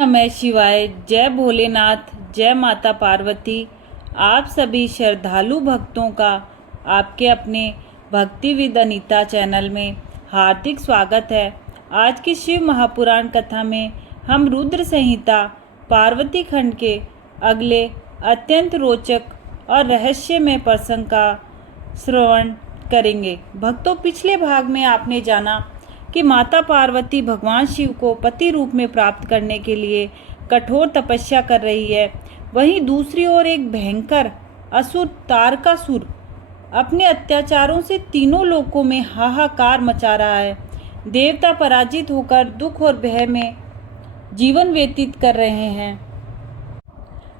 नमः शिवाय। जय भोलेनाथ, जय माता पार्वती। आप सभी श्रद्धालु भक्तों का आपके अपने भक्ति विद अनीता चैनल में हार्दिक स्वागत है। आज की शिव महापुराण कथा में हम रुद्र संहिता पार्वती खंड के अगले अत्यंत रोचक और रहस्यमय प्रसंग का श्रवण करेंगे। भक्तों, पिछले भाग में आपने जाना कि माता पार्वती भगवान शिव को पति रूप में प्राप्त करने के लिए कठोर तपस्या कर रही है। वहीं दूसरी ओर एक भयंकर असुर तारकासुर अपने अत्याचारों से तीनों लोकों में हाहाकार मचा रहा है। देवता पराजित होकर दुख और भय में जीवन व्यतीत कर रहे हैं।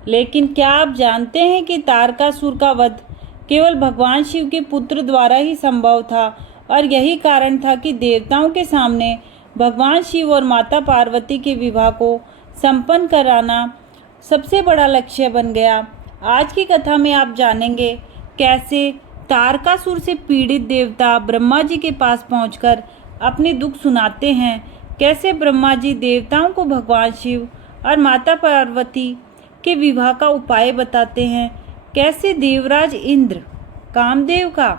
लेकिन क्या आप जानते हैं कि तारकासुर का वध केवल भगवान शिव के पुत्र द्वारा ही संभव था और यही कारण था कि देवताओं के सामने भगवान शिव और माता पार्वती के विवाह को संपन्न कराना सबसे बड़ा लक्ष्य बन गया। आज की कथा में आप जानेंगे कैसे तारकासुर से पीड़ित देवता ब्रह्मा जी के पास पहुंचकर अपने दुख सुनाते हैं, कैसे ब्रह्मा जी देवताओं को भगवान शिव और माता पार्वती के विवाह का उपाय बताते हैं, कैसे देवराज इंद्र कामदेव का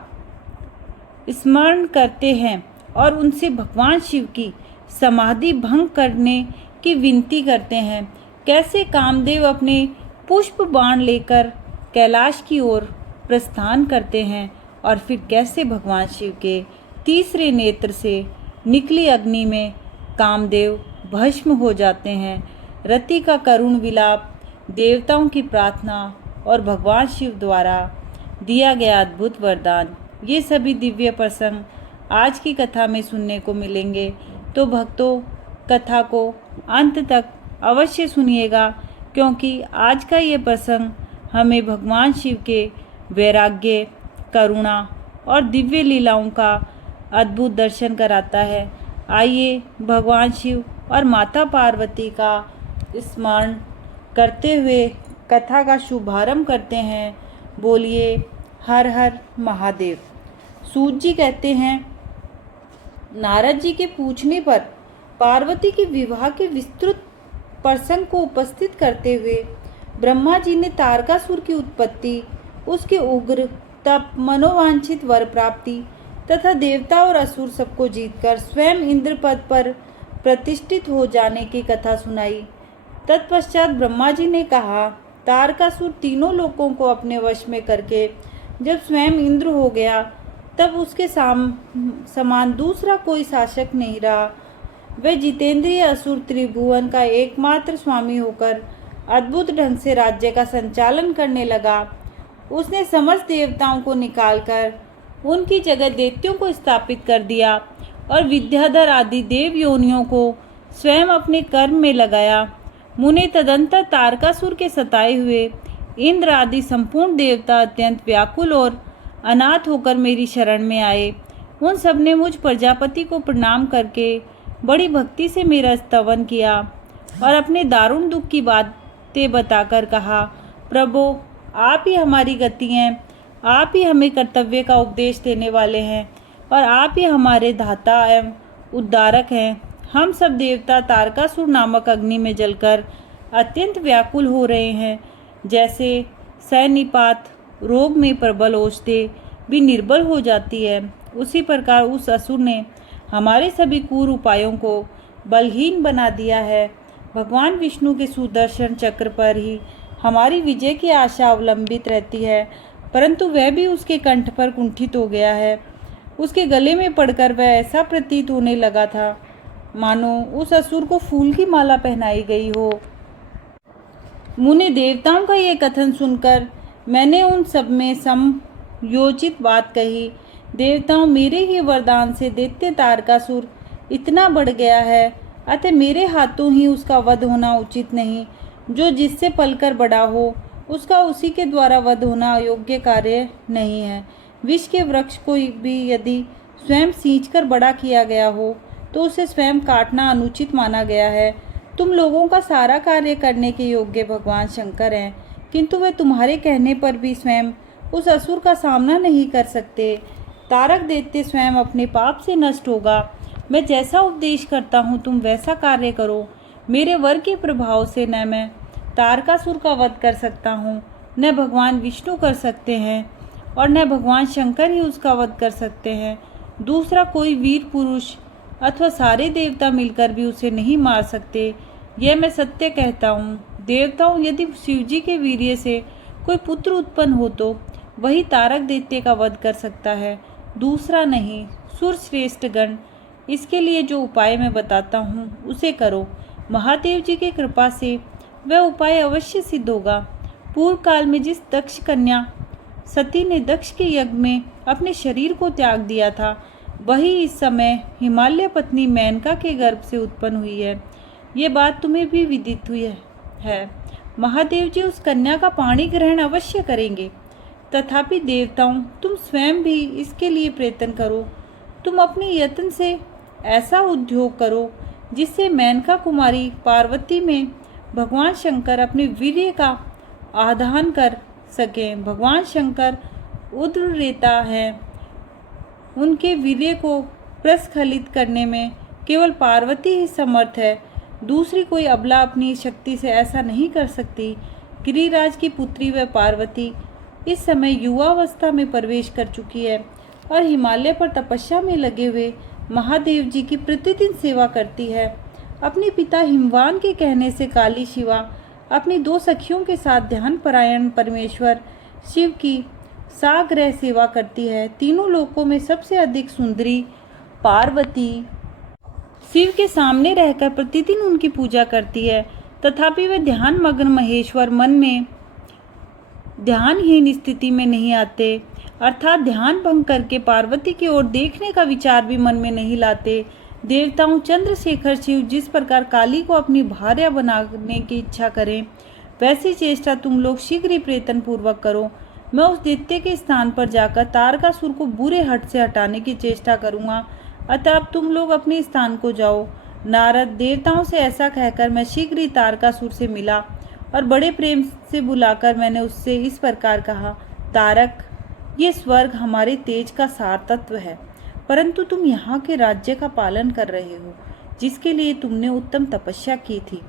स्मरण करते हैं और उनसे भगवान शिव की समाधि भंग करने की विनती करते हैं, कैसे कामदेव अपने पुष्प बाण लेकर कैलाश की ओर प्रस्थान करते हैं और फिर कैसे भगवान शिव के तीसरे नेत्र से निकली अग्नि में कामदेव भस्म हो जाते हैं। रति का करुण विलाप, देवताओं की प्रार्थना और भगवान शिव द्वारा दिया गया अद्भुत वरदान, ये सभी दिव्य प्रसंग आज की कथा में सुनने को मिलेंगे। तो भक्तों, कथा को अंत तक अवश्य सुनिएगा, क्योंकि आज का ये प्रसंग हमें भगवान शिव के वैराग्य, करुणा और दिव्य लीलाओं का अद्भुत दर्शन कराता है। आइए भगवान शिव और माता पार्वती का स्मरण करते हुए कथा का शुभारंभ करते हैं। बोलिए हर हर महादेव। सूत जी कहते हैं, नारद जी के पूछने पर पार्वती के विवाह के विस्तृत प्रसंग को उपस्थित करते हुए ब्रह्मा जी ने तारकासुर की उत्पत्ति, उसके उग्र तप, मनोवांछित वर प्राप्ति तथा देवता और असुर सबको जीतकर स्वयं इंद्र पद पर प्रतिष्ठित हो जाने की कथा सुनाई। तत्पश्चात ब्रह्मा जी ने कहा, तारकासुर तीनों लोकों को अपने वश में करके जब स्वयं इंद्र हो गया, तब उसके समान दूसरा कोई शासक नहीं रहा। वह जितेंद्रिय असुर त्रिभुवन का एकमात्र स्वामी होकर अद्भुत ढंग से राज्य का संचालन करने लगा। उसने समस्त देवताओं को निकालकर उनकी जगह दैत्यों को स्थापित कर दिया और विद्याधर आदि देव योनियों को स्वयं अपने कर्म में लगाया। मुने तदंतर तारकासुर के सताए हुए इंद्र आदि संपूर्ण देवता अत्यंत व्याकुल और अनाथ होकर मेरी शरण में आए। उन सब ने मुझ प्रजापति को प्रणाम करके बड़ी भक्ति से मेरा स्तवन किया और अपने दारुण दुख की बातें बताकर कहा, प्रभु आप ही हमारी गति हैं, आप ही हमें कर्तव्य का उपदेश देने वाले हैं और आप ही हमारे धाता एवं उद्धारक हैं। हम सब देवता तारकासुर नामक अग्नि में जलकर अत्यंत व्याकुल हो रहे हैं। जैसे सैनिपात रोग में प्रबल औषधि भी निर्बल हो जाती है, उसी प्रकार उस असुर ने हमारे सभी क्रूर उपायों को बलहीन बना दिया है। भगवान विष्णु के सुदर्शन चक्र पर ही हमारी विजय की आशा अवलंबित रहती है, परंतु वह भी उसके कंठ पर कुंठित हो गया है। उसके गले में पड़कर वह ऐसा प्रतीत होने लगा था मानो उस असुर को फूल की माला पहनाई गई हो। मुने देवताओं का ये कथन सुनकर मैंने उन सब में समयोचित बात कही, देवताओं मेरे ही वरदान से दैत्य तारकासुर इतना बढ़ गया है, अतः मेरे हाथों ही उसका वध होना उचित नहीं। जो जिससे पलकर बड़ा हो उसका उसी के द्वारा वध होना अयोग्य कार्य नहीं है। विष के वृक्ष को भी यदि स्वयं सींचकर बड़ा किया गया हो तो उसे स्वयं काटना अनुचित माना गया है। तुम लोगों का सारा कार्य करने के योग्य भगवान शंकर हैं, किंतु वे तुम्हारे कहने पर भी स्वयं उस असुर का सामना नहीं कर सकते। तारक दैत्य स्वयं अपने पाप से नष्ट होगा। मैं जैसा उपदेश करता हूँ तुम वैसा कार्य करो। मेरे वर के प्रभाव से न मैं तारकासुर का वध कर सकता हूँ, न भगवान विष्णु कर सकते हैं और न भगवान शंकर ही उसका वध कर सकते हैं। दूसरा कोई वीर पुरुष अथवा सारे देवता मिलकर भी उसे नहीं मार सकते। यह मैं सत्य कहता हूँ। देवताओं, यदि शिवजी के वीर्य से कोई पुत्र उत्पन्न हो तो वही तारक दैत्य का वध कर सकता है, दूसरा नहीं। सुरश्रेष्ठ गण, इसके लिए जो उपाय मैं बताता हूँ उसे करो। महादेव जी की कृपा से वह उपाय अवश्य सिद्ध होगा। पूर्व काल में जिस दक्ष कन्या सती ने दक्ष के यज्ञ में अपने शरीर को त्याग दिया था, वही इस समय हिमालय पत्नी मेनका के गर्भ से उत्पन्न हुई है। ये बात तुम्हें भी विदित हुई है। महादेव जी उस कन्या का पाणी ग्रहण अवश्य करेंगे। तथापि देवताओं, तुम स्वयं भी इसके लिए प्रयत्न करो। तुम अपने यत्न से ऐसा उद्योग करो जिससे मेनका कुमारी पार्वती में भगवान शंकर अपने वीर्य का आधान कर सकें। भगवान शंकर उद्रेता हैं, उनके वीर्य को प्रस्खलित करने में केवल पार्वती ही समर्थ है। दूसरी कोई अबला अपनी शक्ति से ऐसा नहीं कर सकती। गिरिराज की पुत्री वह पार्वती इस समय युवावस्था में प्रवेश कर चुकी है और हिमालय पर तपस्या में लगे हुए महादेव जी की प्रतिदिन सेवा करती है। अपने पिता हिमवान के कहने से काली शिवा अपनी 2 सखियों के साथ ध्यान परायण परमेश्वर शिव की साग्रह सेवा करती है। तीनों लोकों में सबसे अधिक सुंदरी पार्वती शिव के सामने रहकर प्रतिदिन उनकी पूजा करती है। तथापि वे ध्यान मग्न महेश्वर मन में ध्यानहीन स्थिति में नहीं आते, अर्थात ध्यान भंग करके पार्वती की ओर देखने का विचार भी मन में नहीं लाते। देवताओं, चंद्रशेखर शिव जिस प्रकार काली को अपनी भार्या बनाने की इच्छा करें, वैसी चेष्टा तुम लोग शीघ्र ही प्रयत्न पूर्वक करो। मैं उस दैत्य के स्थान पर जाकर तारकासुर को बुरे हट से हटाने की चेष्टा करूंगा। अतः अब तुम लोग अपने स्थान को जाओ। नारद, देवताओं से ऐसा कहकर मैं शीघ्र ही तारकासुर से मिला और बड़े प्रेम से बुलाकर मैंने उससे इस प्रकार कहा, तारक, ये स्वर्ग हमारे तेज का सार तत्व है, परंतु तुम यहाँ के राज्य का पालन कर रहे हो, जिसके लिए तुमने उत्तम तपस्या की थी,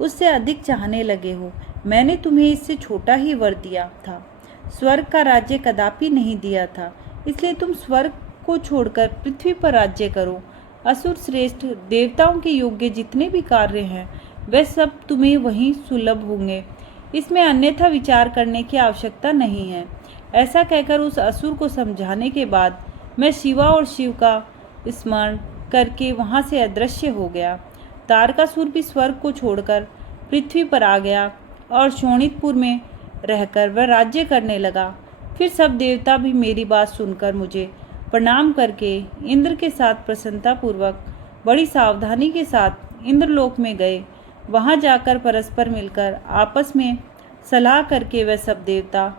उससे अधिक चाहने लगे हो। मैंने तुम्हें इससे छोटा ही वर दिया था, स्वर्ग का राज्य कदापि नहीं दिया था, इसलिए तुम स्वर्ग को छोड़कर पृथ्वी पर राज्य करो। असुर श्रेष्ठ, देवताओं के योग्य जितने भी कार्य हैं वे सब तुम्हें वहीं सुलभ होंगे, इसमें अन्यथा विचार करने की आवश्यकता नहीं है। ऐसा कहकर उस असुर को समझाने के बाद मैं शिवा और शिव का स्मरण करके वहां से अदृश्य हो गया। तारकासुर भी स्वर्ग को छोड़कर पृथ्वी पर आ गया और शोणितपुर में रहकर वह राज्य करने लगा। फिर सब देवता भी मेरी बात सुनकर मुझे प्रणाम करके इंद्र के साथ प्रसन्नतापूर्वक बड़ी सावधानी के साथ इंद्रलोक में गए। वहां जाकर परस्पर मिलकर आपस में सलाह करके वह सब देवता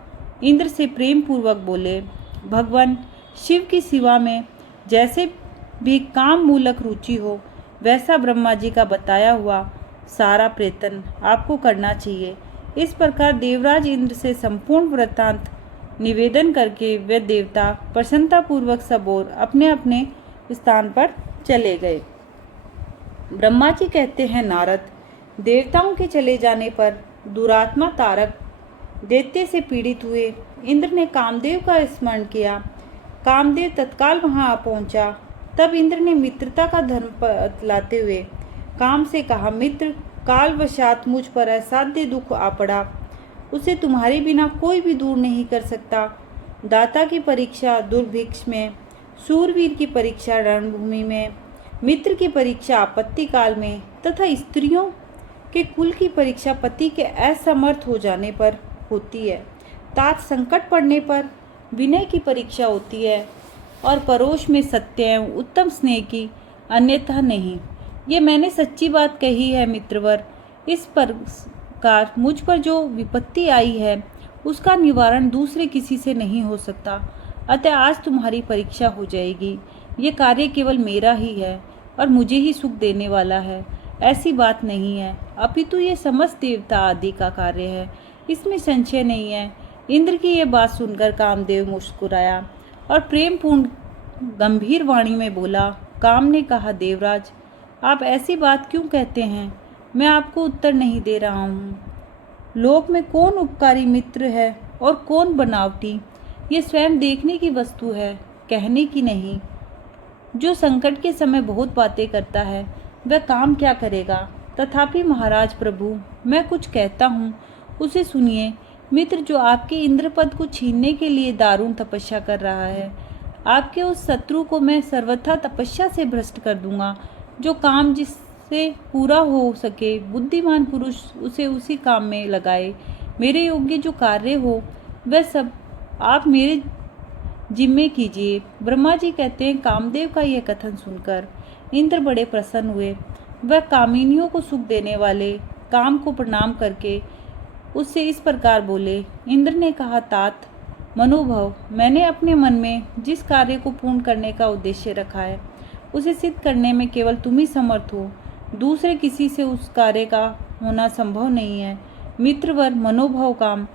इंद्र से प्रेम पूर्वक बोले, भगवान शिव की सेवा में जैसे भी काम मूलक रुचि हो, वैसा ब्रह्मा जी का बताया हुआ सारा प्रयत्न आपको करना चाहिए। इस प्रकार देवराज इंद्र से संपूर्ण वृत्तांत निवेदन करके वे देवता प्रसन्नतापूर्वक सब और अपने अपने स्थान पर चले गए। ब्रह्मा जी कहते हैं, नारद, देवताओं के चले जाने पर दुरात्मा तारक दैत्य से पीड़ित हुए। इंद्र ने कामदेव का स्मरण किया। कामदेव तत्काल वहां आ पहुंचा। तब इंद्र ने मित्रता का धर्म बतलाते हुए काम से कहा, मित्र, कालवशात मुझ पर असाध्य दुख आ पड़ा, उसे तुम्हारे बिना कोई भी दूर नहीं कर सकता। दाता की परीक्षा दुर्भिक्ष में, सूरवीर की परीक्षा रणभूमि में, मित्र की परीक्षा आपत्ति काल में तथा स्त्रियों के कुल की परीक्षा पति के असमर्थ हो जाने पर होती है। तात संकट पड़ने पर विनय की परीक्षा होती है और परोश में सत्य एवं उत्तम स्नेह की, अन्यथा नहीं। ये मैंने सच्ची बात कही है मित्रवर। इस प्रकार मुझ पर जो विपत्ति आई है उसका निवारण दूसरे किसी से नहीं हो सकता। अतः आज तुम्हारी परीक्षा हो जाएगी। ये कार्य केवल मेरा ही है और मुझे ही सुख देने वाला है, ऐसी बात नहीं है, अपितु ये समस्त देवता आदि का कार्य है, इसमें संशय नहीं है। इंद्र की ये बात सुनकर कामदेव मुस्कुराया और प्रेम पूर्ण गंभीर वाणी में बोला। काम ने कहा, देवराज, आप ऐसी बात क्यों कहते हैं? मैं आपको उत्तर नहीं दे रहा हूँ। लोक में कौन उपकारी मित्र है और कौन बनावटी, ये स्वयं देखने की वस्तु है, कहने की नहीं। जो संकट के समय बहुत बातें करता है वह काम क्या करेगा। तथापि महाराज प्रभु, मैं कुछ कहता हूँ, उसे सुनिए। मित्र जो आपके इंद्रपद को छीनने के लिए दारुण तपस्या कर रहा है, आपके उस शत्रु को मैं सर्वथा तपस्या से भ्रष्ट कर दूंगा। जो काम जिससे पूरा हो सके, बुद्धिमान पुरुष उसे उसी काम में लगाए। मेरे योग्य जो कार्य हो वह सब आप मेरे जिम्मे कीजिए। ब्रह्मा जी कहते हैं, कामदेव का यह कथन सुनकर इंद्र बड़े प्रसन्न हुए। वह कामिनियों को सुख देने वाले काम को प्रणाम करके उससे इस प्रकार बोले। इंद्र ने कहा, तात मनोभव, मैंने अपने मन में जिस कार्य को पूर्ण करने का उद्देश्य रखा है उसे सिद्ध करने में केवल तुम ही समर्थ हो। दूसरे किसी से उस कार्य का होना संभव नहीं है। मित्रवर, मनोभव काम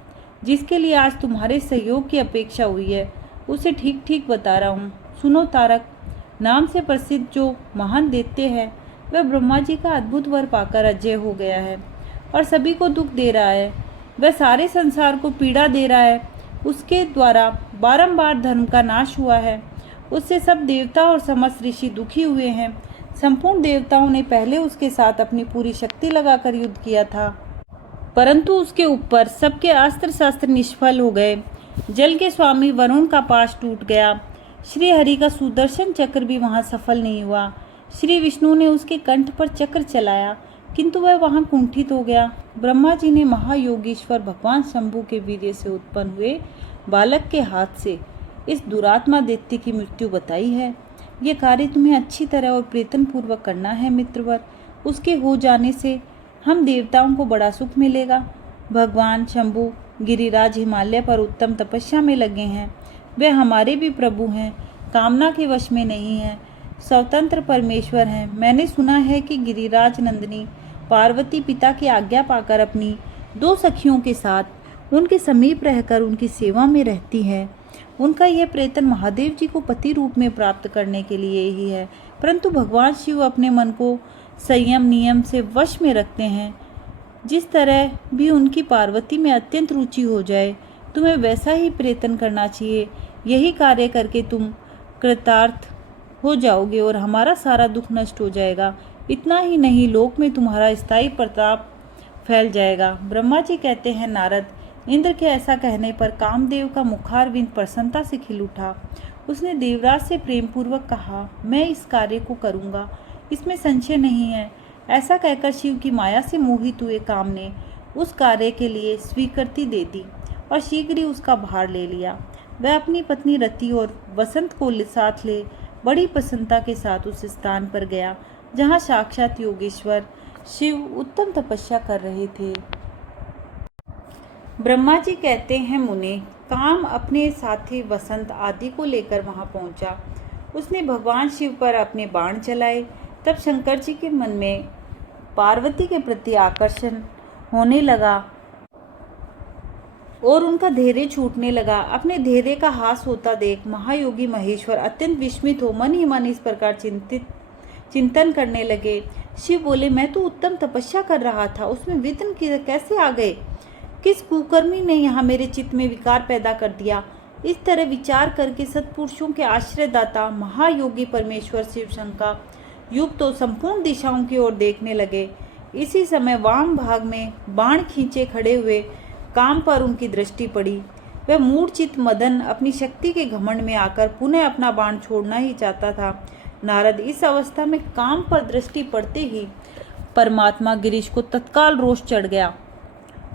जिसके लिए आज तुम्हारे सहयोग की अपेक्षा हुई है उसे ठीक ठीक बता रहा हूँ। सुनो तारक, नाम से प्रसिद्ध जो महान दैत्य है वह ब्रह्मा जी का अद्भुत वर पाकर अजय हो गया है और सभी को दुख दे रहा है। वह सारे संसार को पीड़ा दे रहा है। उसके द्वारा बारंबार धर्म का नाश हुआ है। उससे सब देवता और समस्त ऋषि दुखी हुए हैं। संपूर्ण देवताओं ने पहले उसके साथ अपनी पूरी शक्ति लगाकर युद्ध किया था, परंतु उसके ऊपर सबके अस्त्र शस्त्र निष्फल हो गए। जल के स्वामी वरुण का पाश टूट गया। श्री हरि का सुदर्शन चक्र भी वहां सफल नहीं हुआ। श्री विष्णु ने उसके कंठ पर चक्र चलाया, किंतु वह वहां कुंठित हो गया। ब्रह्मा जी ने महायोगीश्वर भगवान शंभु के वीर्य से उत्पन्न हुए बालक के हाथ से इस दुरात्मा दैत्य की मृत्यु बताई है। ये कार्य तुम्हें अच्छी तरह और प्रयत्न पूर्वक करना है मित्रवर। उसके हो जाने से हम देवताओं को बड़ा सुख मिलेगा। भगवान शंभु गिरिराज हिमालय पर उत्तम तपस्या में लगे हैं। वे हमारे भी प्रभु हैं, कामना के वश में नहीं हैं, स्वतंत्र परमेश्वर हैं। मैंने सुना है कि गिरिराज नंदिनी पार्वती पिता की आज्ञा पाकर अपनी 2 सखियों के साथ उनके समीप रहकर उनकी सेवा में रहती है। उनका यह प्रयत्न महादेव जी को पति रूप में प्राप्त करने के लिए ही है। परंतु भगवान शिव अपने मन को संयम नियम से वश में रखते हैं। जिस तरह भी उनकी पार्वती में अत्यंत रुचि हो जाए, तुम्हें वैसा ही प्रयत्न करना चाहिए। यही कार्य करके तुम कृतार्थ हो जाओगे और हमारा सारा दुख नष्ट हो जाएगा। इतना ही नहीं, लोक में तुम्हारा स्थायी प्रताप फैल जाएगा। ब्रह्मा जी कहते हैं, नारद, इंद्र के ऐसा कहने पर कामदेव का मुखारविंद प्रसन्नता से खिल उठा। उसने देवराज से प्रेम पूर्वक कहा, मैं इस कार्य को करूंगा, इसमें संशय नहीं है। ऐसा कहकर शिव की माया से मोहित हुए काम ने उस कार्य के लिए स्वीकृति दे दी और शीघ्र ही उसका भार ले लिया। वह अपनी पत्नी रति और वसंत को साथ ले बड़ी प्रसन्नता के साथ उस स्थान पर गया जहाँ साक्षात योगेश्वर शिव उत्तम तपस्या कर रहे थे। ब्रह्मा जी कहते हैं, मुने, काम अपने साथी वसंत आदि को लेकर वहां पहुंचा। उसने भगवान शिव पर अपने बाण चलाए। तब शंकर जी के मन में पार्वती के प्रति आकर्षण होने लगा और उनका धैर्य छूटने लगा। अपने धैर्य का हास होता देख महायोगी महेश्वर अत्यंत विस्मित हो मन ही मन इस प्रकार चिंतन करने लगे। शिव बोले, मैं तो उत्तम तपस्या कर रहा था, उसमें विघ्न कैसे आ गए? किस कुकर्मी ने यहाँ मेरे चित्त में विकार पैदा कर दिया? इस तरह विचार करके सत्पुरुषों के आश्रयदाता महायोगी परमेश्वर शिव शंका युक्त तो संपूर्ण दिशाओं की ओर देखने लगे। इसी समय वाम भाग में बाण खींचे खड़े हुए काम पर उनकी दृष्टि पड़ी। वह मूर्छित मदन अपनी शक्ति के घमंड में आकर पुनः अपना बाण छोड़ना ही चाहता था। नारद, इस अवस्था में काम पर दृष्टि पड़ते ही परमात्मा गिरीश को तत्काल रोष चढ़ गया।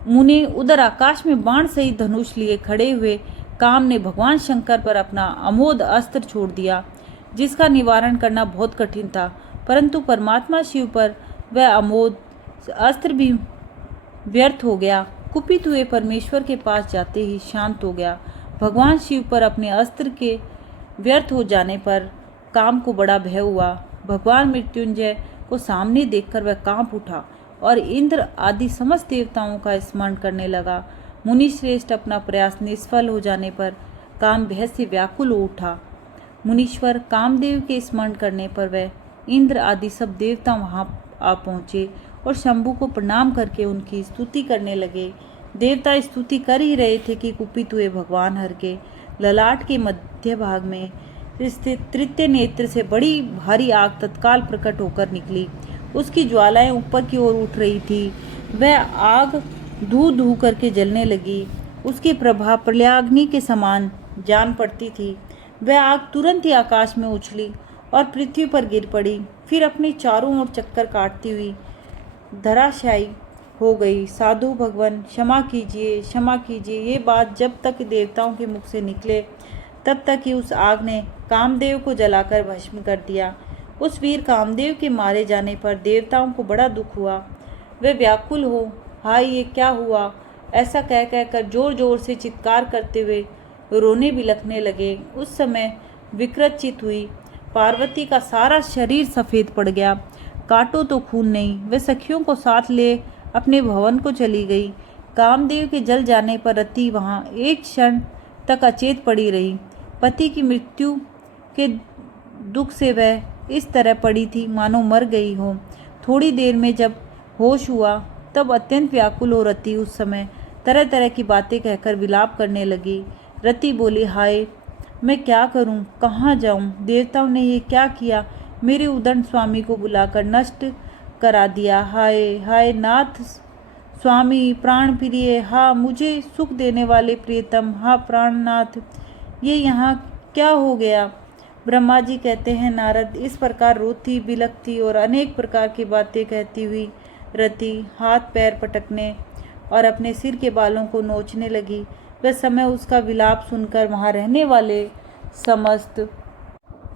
मुने, उधर आकाश में बाण सहित धनुष लिए खड़े हुए काम ने भगवान शंकर पर अपना अमोघ अस्त्र छोड़ दिया, जिसका निवारण करना बहुत कठिन था। परंतु परमात्मा शिव पर वह अमोघ अस्त्र भी व्यर्थ हो गया। कुपित हुए परमेश्वर के पास जाते ही शांत हो गया। भगवान शिव पर अपने अस्त्र के व्यर्थ हो जाने पर काम को बड़ा भय हुआ। भगवान मृत्युंजय को सामने देखकर वह कांप उठा और इंद्र आदि समस्त देवताओं का स्मरण करने लगा। मुनि श्रेष्ठ अपना प्रयास निष्फल हो जाने पर काम भय से व्याकुल हो उठा। मुनीश्वर कामदेव के स्मरण करने पर वह इंद्र आदि सब देवता वहां आ पहुंचे और शंभु को प्रणाम करके उनकी स्तुति करने लगे। देवता स्तुति कर ही रहे थे कि कुपित हुए भगवान हर के ललाट के मध्य भाग में स्थित तृतीय नेत्र से बड़ी भारी आग तत्काल प्रकट होकर निकली। उसकी ज्वालाएं ऊपर की ओर उठ रही थी। वह आग धू धू करके जलने लगी। उसकी प्रभा प्रलयाग्नि के समान जान पड़ती थी। वह आग तुरंत ही आकाश में उछली और पृथ्वी पर गिर पड़ी, फिर अपने चारों ओर चक्कर काटती हुई धराशायी हो गई। साधु भगवान क्षमा कीजिए, क्षमा कीजिए, ये बात जब तक देवताओं के मुख से निकले तब तक ही उस आग ने कामदेव को जलाकर भस्म कर दिया। उस वीर कामदेव के मारे जाने पर देवताओं को बड़ा दुख हुआ। वे व्याकुल हो, हाय ये क्या हुआ, ऐसा कह कहकर जोर जोर से चित्कार करते हुए रोने बिलखने लगे। उस समय विकृत चित हुई पार्वती का सारा शरीर सफ़ेद पड़ गया। काटो तो खून नहीं। वे सखियों को साथ ले अपने भवन को चली गई। कामदेव के जल जाने पर रति वहाँ एक क्षण तक अचेत पड़ी रही। पति की मृत्यु के दुख से वह इस तरह पड़ी थी मानो मर गई हो। थोड़ी देर में जब होश हुआ तब अत्यंत व्याकुल हो रति उस समय तरह तरह की बातें कहकर विलाप करने लगी। रति बोली, हाय मैं क्या करूं, कहाँ जाऊं, देवताओं ने ये क्या किया, मेरे उदंड स्वामी को बुलाकर नष्ट करा दिया। हाय हाय नाथ स्वामी प्राण प्रिय, हा मुझे सुख देने वाले प्रियतम, हा प्राणनाथ, ये यहाँ क्या हो गया। ब्रह्मा जी कहते हैं, नारद इस प्रकार रोती बिलखती और अनेक प्रकार की बातें कहती हुई रति हाथ पैर पटकने और अपने सिर के बालों को नोचने लगी। वह समय उसका विलाप सुनकर वहाँ रहने वाले समस्त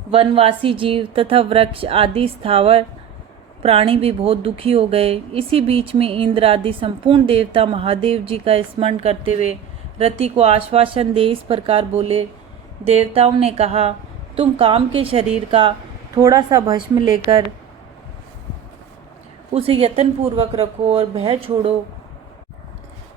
वनवासी जीव तथा वृक्ष आदि स्थावर प्राणी भी बहुत दुखी हो गए। इसी बीच में इंद्र आदि संपूर्ण देवता महादेव जी का स्मरण करते हुए रति को आश्वासन दे इस प्रकार बोले। देवताओं ने कहा, तुम काम के शरीर का थोड़ा सा भस्म लेकर उसे यत्न पूर्वक रखो और भय छोड़ो।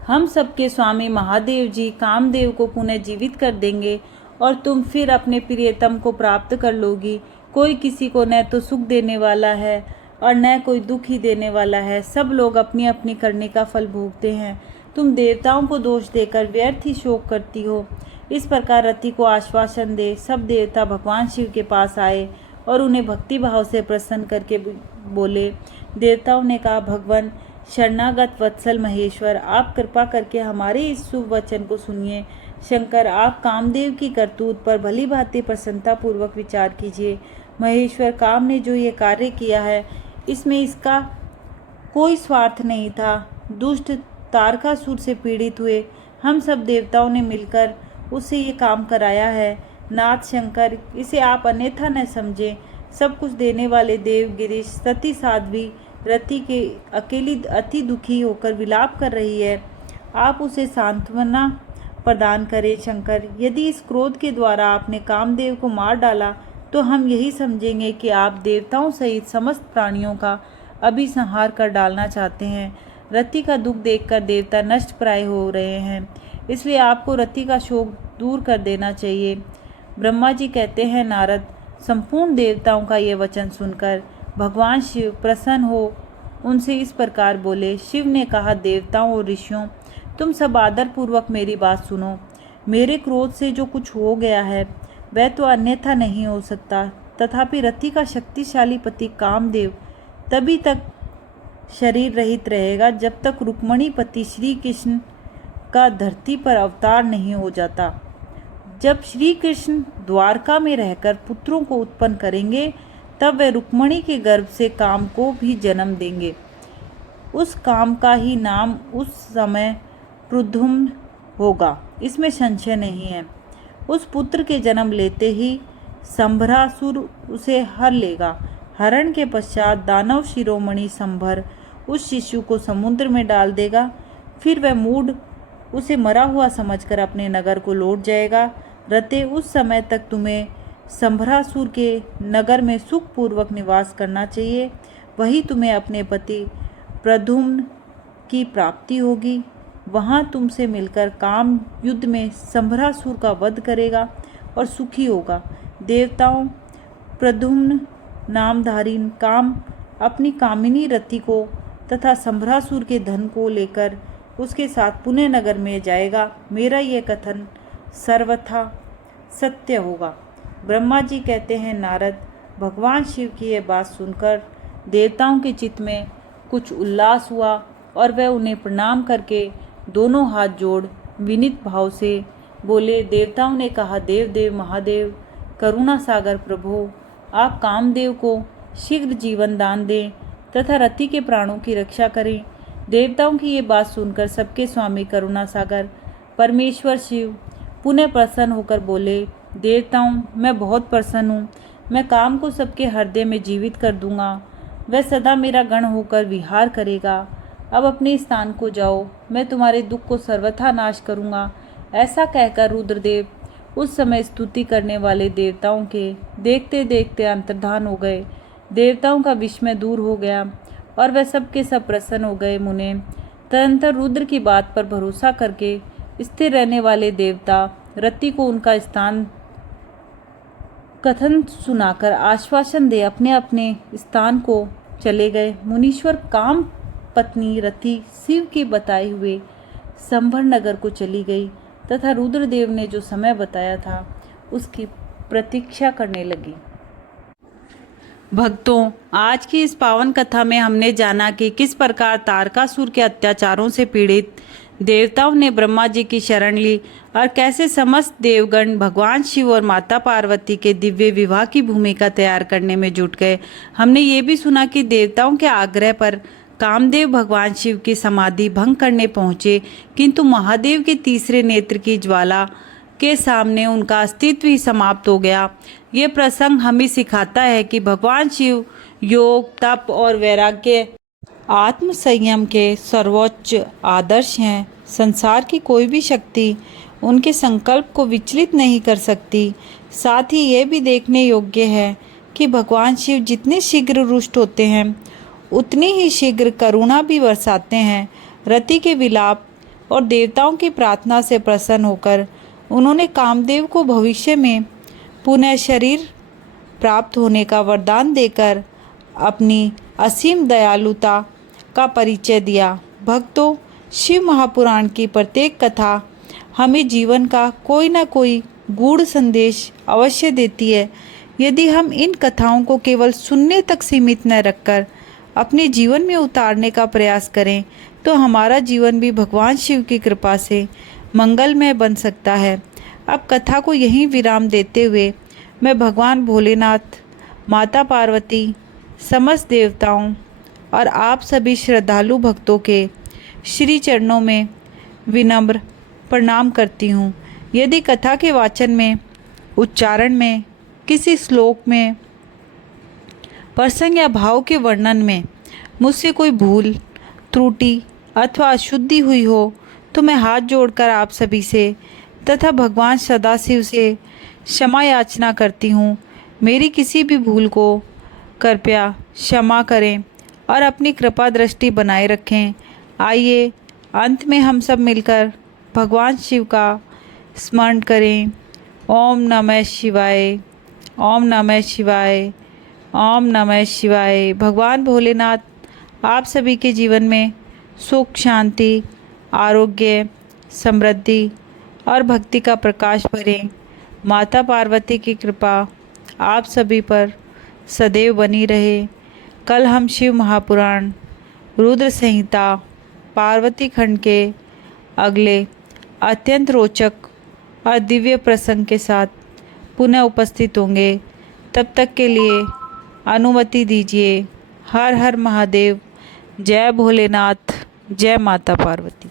हम सबके स्वामी महादेव जी कामदेव को पुनः जीवित कर देंगे और तुम फिर अपने प्रियतम को प्राप्त कर लोगी। कोई किसी को न तो सुख देने वाला है और न कोई दुख ही देने वाला है। सब लोग अपनी अपनी करने का फल भोगते हैं। तुम देवताओं को दोष देकर व्यर्थ ही शोक करती हो। इस प्रकार रति को आश्वासन दे सब देवता भगवान शिव के पास आए और उन्हें भक्ति भाव से प्रसन्न करके बोले। देवताओं ने कहा, भगवान शरणागत वत्सल महेश्वर, आप कृपा करके हमारे इस शुभ वचन को सुनिए। शंकर, आप कामदेव की करतूत पर भली भांति प्रसन्नता पूर्वक विचार कीजिए। महेश्वर, काम ने जो ये कार्य किया है इसमें इसका कोई स्वार्थ नहीं था। दुष्ट तारकासुर से पीड़ित हुए हम सब देवताओं ने मिलकर उससे ये काम कराया है। नाथ शंकर, इसे आप अन्यथा न समझें। सब कुछ देने वाले देव गिरीश सती साध्वी रति के अकेली अति दुखी होकर विलाप कर रही है। आप उसे सांत्वना प्रदान करें शंकर। यदि इस क्रोध के द्वारा आपने कामदेव को मार डाला तो हम यही समझेंगे कि आप देवताओं सहित समस्त प्राणियों का अभी संहार कर डालना चाहते हैं। रति का दुख देखकर देवता नष्ट प्राय हो रहे हैं, इसलिए आपको रति का शोक दूर कर देना चाहिए। ब्रह्मा जी कहते हैं, नारद, संपूर्ण देवताओं का ये वचन सुनकर भगवान शिव प्रसन्न हो उनसे इस प्रकार बोले। शिव ने कहा, देवताओं और ऋषियों, तुम सब आदर पूर्वक मेरी बात सुनो। मेरे क्रोध से जो कुछ हो गया है वह तो अन्यथा नहीं हो सकता, तथापि रति का शक्तिशाली पति कामदेव तभी तक शरीर रहित रहेगा जब तक रुक्मणी पति श्री कृष्ण का धरती पर अवतार नहीं हो जाता। जब श्री कृष्ण द्वारका में रहकर पुत्रों को उत्पन्न करेंगे तब वे रुक्मणी के गर्भ से काम को भी जन्म देंगे। उस काम का ही नाम उस समय प्रद्युम्न होगा, इसमें संशय नहीं है। उस पुत्र के जन्म लेते ही संभरासुर उसे हर लेगा। हरण के पश्चात दानव शिरोमणि संभर उस शिशु को समुद्र में डाल देगा। फिर वह मूढ़ उसे मरा हुआ समझकर अपने नगर को लौट जाएगा। रते, उस समय तक तुम्हें संभरासुर के नगर में सुखपूर्वक निवास करना चाहिए। वही तुम्हें अपने पति प्रद्युम्न की प्राप्ति होगी। वहाँ तुमसे मिलकर काम युद्ध में संभरासुर का वध करेगा और सुखी होगा। देवताओं, प्रद्युम्न नामधारी काम अपनी कामिनी रति को तथा संभरासुर के धन को लेकर उसके साथ पुण्य नगर में जाएगा। मेरा यह कथन सर्वथा सत्य होगा। ब्रह्मा जी कहते हैं, नारद, भगवान शिव की यह बात सुनकर देवताओं के चित्त में कुछ उल्लास हुआ और वह उन्हें प्रणाम करके दोनों हाथ जोड़ विनीत भाव से बोले। देवताओं ने कहा, देव देव महादेव, करुणा सागर प्रभु, आप कामदेव को शीघ्र जीवन दान दें तथा रति के प्राणों की रक्षा करें। देवताओं की ये बात सुनकर सबके स्वामी करुणा सागर परमेश्वर शिव पुनः प्रसन्न होकर बोले, देवताओं, मैं बहुत प्रसन्न हूँ। मैं काम को सबके हृदय में जीवित कर दूंगा। वह सदा मेरा गण होकर विहार करेगा। अब अपने स्थान को जाओ, मैं तुम्हारे दुख को सर्वथा नाश करूंगा। ऐसा कहकर रुद्रदेव उस समय स्तुति करने वाले देवताओं के देखते देखते अंतर्धान हो गए। देवताओं का विस्मय दूर हो गया और वह सब के सब प्रसन्न हो गए। मुने तदंतर रुद्र की बात पर भरोसा करके स्थिर रहने वाले देवता रति को उनका स्थान कथन सुनाकर आश्वासन दे अपने अपने स्थान को चले गए। मुनीश्वर काम पत्नी रति शिव के बताए हुए संभर नगर को चली गई तथा रुद्रदेव ने जो समय बताया था उसकी प्रतीक्षा करने लगी। भक्तों, आज की इस पावन कथा में हमने जाना कि किस प्रकार तारकासुर के अत्याचारों से पीड़ित देवताओं ने ब्रह्मा जी की शरण ली और कैसे समस्त देवगण भगवान शिव और माता पार्वती के दिव्य विवाह की भूमिका तैयार करने में जुट गए। हमने ये भी सुना कि देवताओं के आग्रह पर कामदेव भगवान शिव की समाधि भंग करने पहुँचे, किंतु महादेव के तीसरे नेत्र की ज्वाला के सामने उनका अस्तित्व ही समाप्त हो गया। ये प्रसंग हमें सिखाता है कि भगवान शिव योग, तप और वैराग्य, आत्म संयम के सर्वोच्च आदर्श हैं। संसार की कोई भी शक्ति उनके संकल्प को विचलित नहीं कर सकती। साथ ही ये भी देखने योग्य है कि भगवान शिव जितने शीघ्र रुष्ट होते हैं उतनी ही शीघ्र करुणा भी बरसाते हैं। रति के विलाप और देवताओं की प्रार्थना से प्रसन्न होकर उन्होंने कामदेव को भविष्य में पुनः शरीर प्राप्त होने का वरदान देकर अपनी असीम दयालुता का परिचय दिया। भक्तों, शिव महापुराण की प्रत्येक कथा हमें जीवन का कोई ना कोई गूढ़ संदेश अवश्य देती है। यदि हम इन कथाओं को केवल सुनने तक सीमित न रखकर अपने जीवन में उतारने का प्रयास करें तो हमारा जीवन भी भगवान शिव की कृपा से मंगलमय बन सकता है। अब कथा को यहीं विराम देते हुए मैं भगवान भोलेनाथ, माता पार्वती, समस्त देवताओं और आप सभी श्रद्धालु भक्तों के श्री चरणों में विनम्र प्रणाम करती हूँ। यदि कथा के वाचन में, उच्चारण में, किसी श्लोक में, प्रसंग या भाव के वर्णन में मुझसे कोई भूल, त्रुटि अथवा अशुद्धि हुई हो तो मैं हाथ जोड़कर आप सभी से तथा भगवान सदाशिव से क्षमा याचना करती हूँ। मेरी किसी भी भूल को कृपया क्षमा करें और अपनी कृपा दृष्टि बनाए रखें। आइए अंत में हम सब मिलकर भगवान शिव का स्मरण करें। ओम नमः शिवाय, ओम नमः शिवाय, ओम नमः शिवाय। भगवान भोलेनाथ आप सभी के जीवन में सुख, शांति, आरोग्य, समृद्धि और भक्ति का प्रकाश भरें। माता पार्वती की कृपा आप सभी पर सदैव बनी रहे। कल हम शिव महापुराण रुद्र संहिता पार्वती खंड के अगले अत्यंत रोचक और दिव्य प्रसंग के साथ पुनः उपस्थित होंगे। तब तक के लिए अनुमति दीजिए। हर हर महादेव। जय भोलेनाथ, जय माता पार्वती।